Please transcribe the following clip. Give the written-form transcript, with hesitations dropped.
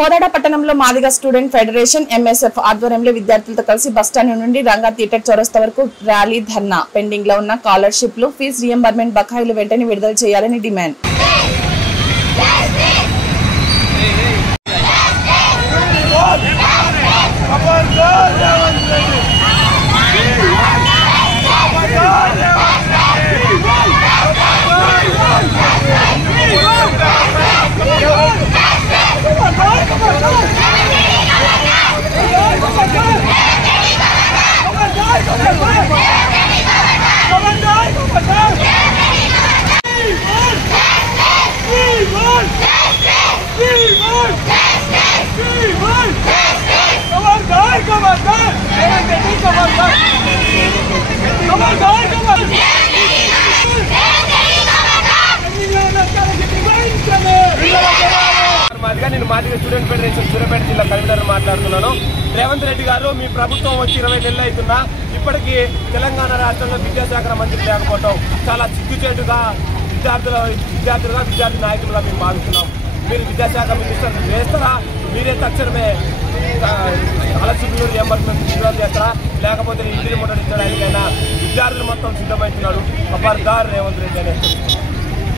కోదాడ పట్టణంలో Madiga student federation MSF ఆధ్వర్యంలో విద్యార్థులతో కలిసి బస్టాండ్ నుండి రంగా థియేటర్ చౌరస్తా వరకు ర్యాలీ ధర్నా. పెండింగ్ లో ఉన్న స్కాలర్షిప్లు, ఫీజు రియంబర్మెంట్ బకాయిలు వెంటనే విడుదల చేయాలని డిమాండ్. నేను మాదిగ స్టూడెంట్ ఫెడరేషన్ సూర్యాపేట జిల్లా కన్వీనర్ మాట్లాడుతున్నాను. రేవంత్ రెడ్డి గారు మీ ప్రభుత్వం వచ్చి 20 నెలలు అవుతున్నా ఇప్పటికీ తెలంగాణ రాష్ట్రంలో విద్యాశాఖ మంత్రి లేకపోవడం చాలా సిగ్గుచేటుగా విద్యార్థి నాయకులుగా మేము భావిస్తున్నాం. మీరు విద్యాశాఖ మినిస్టర్ వేస్తారా? మీరే తక్షణమే స్కాలర్షిప్లు రియంబర్స్మెంట్ విడుదల చేస్తారా? లేకపోతే ఇంటిని ముట్టడించడానికైనా విద్యార్థులు మొత్తం సిద్ధమవుతున్నారు. ఖబర్దార్ రేవంత్ రెడ్డి అనేది.